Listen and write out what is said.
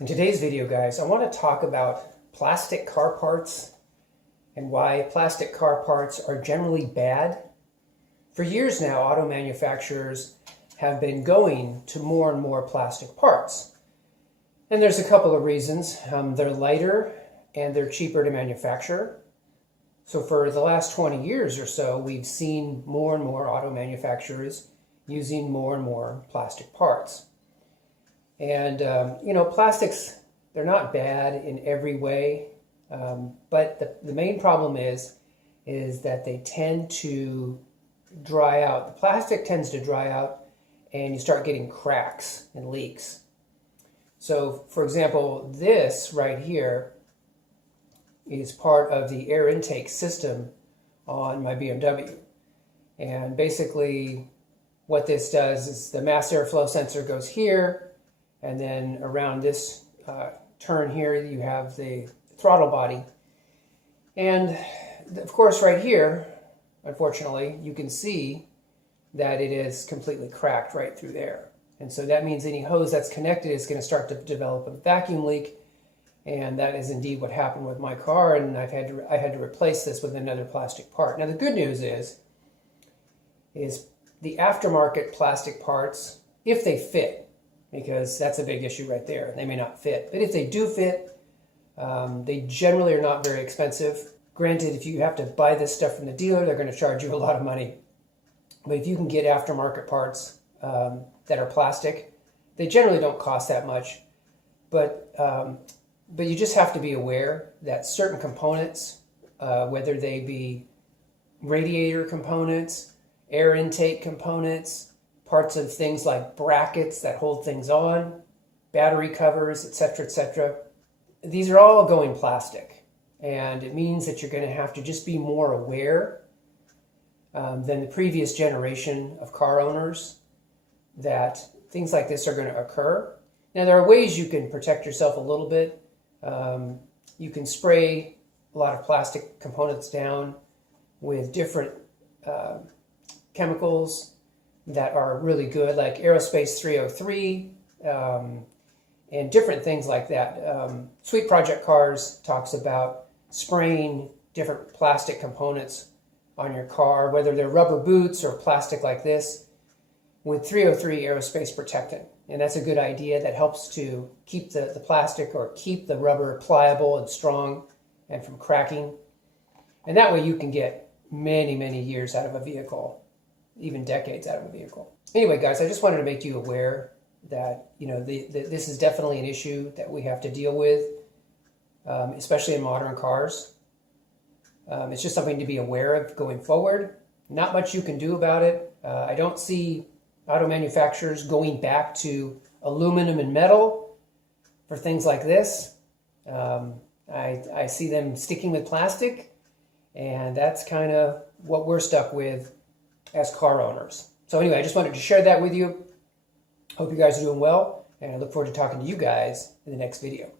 In today's video, guys, I want to talk about plastic car parts and why plastic car parts are generally bad. For years now, auto manufacturers have been going to more and more plastic parts. And there's a couple of reasons. They're lighter and they're cheaper to manufacture. So for the last 20 years or so, we've seen more and more auto manufacturers using more and more plastic parts. And, plastics, they're not bad in every way, but the main problem is that they tend to dry out. The plastic tends to dry out and you start getting cracks and leaks. So, for example, this right here is part of the air intake system on my BMW. And basically what this does is the mass airflow sensor goes here, and then around this turn here, you have the throttle body. And of course, right here, unfortunately, you can see that it is completely cracked right through there. And so that means any hose that's connected is going to start to develop a vacuum leak. And that is indeed what happened with my car. And I had to replace this with another plastic part. Now, the good news is the aftermarket plastic parts, if they fit, because that's a big issue right there. They may not fit. But if they do fit, they generally are not very expensive. Granted, if you have to buy this stuff from the dealer, they're going to charge you a lot of money. But if you can get aftermarket parts that are plastic, they generally don't cost that much. But you just have to be aware that certain components, whether they be radiator components, air intake components, parts of things like brackets that hold things on, battery covers, etc., these are all going plastic. And it means that you're going to have to just be more aware than the previous generation of car owners that things like this are going to occur. Now, there are ways you can protect yourself a little bit. You can spray a lot of plastic components down with different chemicals that are really good, like Aerospace 303, and different things like that. Sweet Project Cars talks about spraying different plastic components on your car, whether they're rubber boots or plastic like this, with 303 Aerospace Protectant. And that's a good idea. That helps to keep the plastic or keep the rubber pliable and strong and from cracking. And that way you can get many, many years out of a vehicle, even decades out of a vehicle. Anyway, guys, I just wanted to make you aware that, this is definitely an issue that we have to deal with, especially in modern cars. It's just something to be aware of going forward. Not much you can do about it. I don't see auto manufacturers going back to aluminum and metal for things like this. I see them sticking with plastic, and that's kind of what we're stuck with as car owners. So anyway, I just wanted to share that with you. Hope you guys are doing well, and I look forward to talking to you guys in the next video.